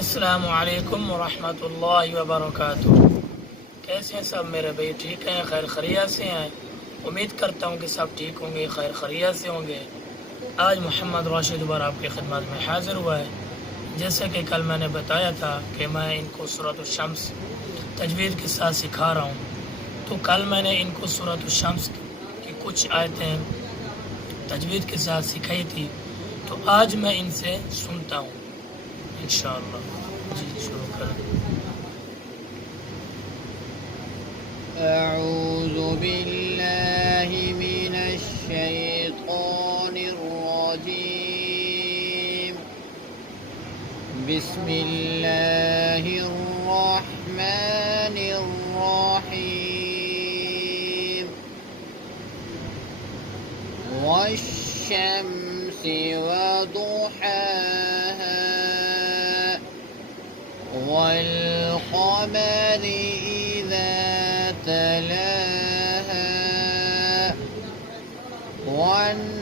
अस्सलामु अलैकुम वरहमतुल्लाहि वबरकातुहू। कैसे हैं सब मेरे भाई? ठीक हैं, खैर खैरियत से हैं। उम्मीद करता हूँ कि सब ठीक होंगे, खैर खैरियत से होंगे। आज मोहम्मद राशिद बर आपकी खिदमत में हाज़िर हुआ है। जैसे कि कल मैंने बताया था कि मैं इनको सूरत शम्स तजवीद के साथ सिखा रहा हूँ, तो कल मैंने इनको सूरत शम्स की कुछ आयतें तजवीद के साथ सिखाई थी, तो आज मैं इनसे सुनता हूँ इंशाअल्लाह। जी शुरू करें। अऊज़ु बिल्लाहि मिनश शैतानिर रजीम। बिस्मिल्लाहिर रहमानिर रहीम। वश्शम्सि वदुहाहा वल्क़मरि इज़ा तलाहा वन्नहारि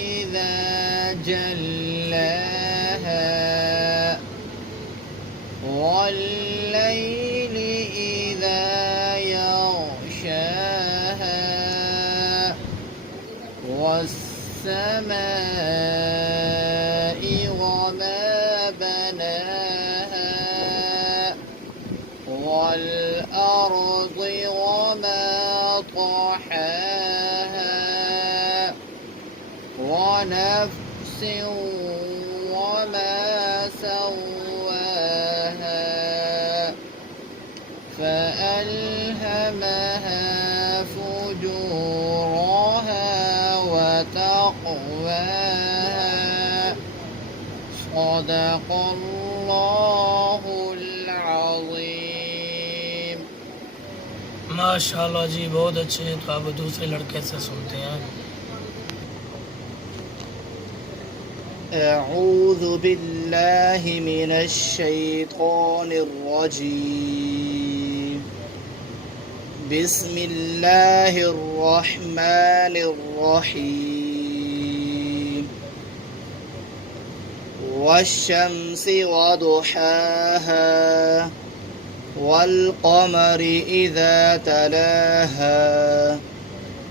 इज़ा जल्लाहा वल्लैलि इज़ा यग़शाहा वस्समाइ वमा बनाहा والأرض وما طحاها ونفس وما سواها فألهمها فجورها وتقواها صدق الله العظيم। माशाल्लाह जी, बहुत अच्छे। तो अब दूसरे लड़के से सुनते हैं। أعوذ بالله من الشيطان الرجيم. بسم الله الرحمن الرحيم. والشمس وضحاها والقمر إذا تلاها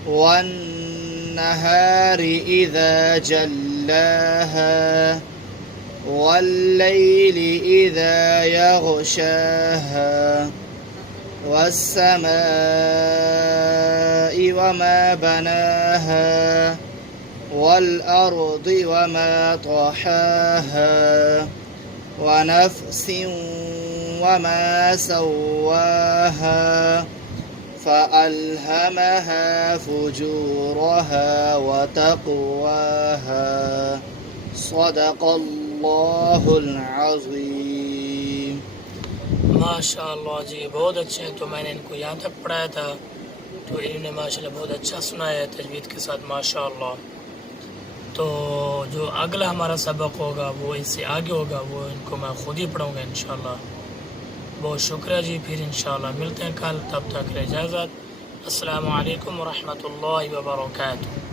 والنهار إذا جلاها والليل إذا يغشاها والسماء وما بناها والأرض وما طحاها ونفس وما سواها فألهمها فجورها وتقواها صدق الله العظيم। माशाल्लाह जी, बहुत अच्छे हैं। तो मैंने इनको यहाँ तक पढ़ाया था, तो इन्होंने माशाल्लाह बहुत अच्छा सुनाया है तजवीद के साथ, माशाल्लाह। तो जो अगला हमारा सबक होगा वो इससे आगे होगा, वो इनको मैं ख़ुद ही पढ़ाऊँगा इंशाल्लाह। बहुत शुक्रिया जी। फिर इंशाल्लाह मिलते हैं कल, तब तक इजाज़त। अस्सलामु अलैकुम वरहमतुल्लाहि वबरकातुहू।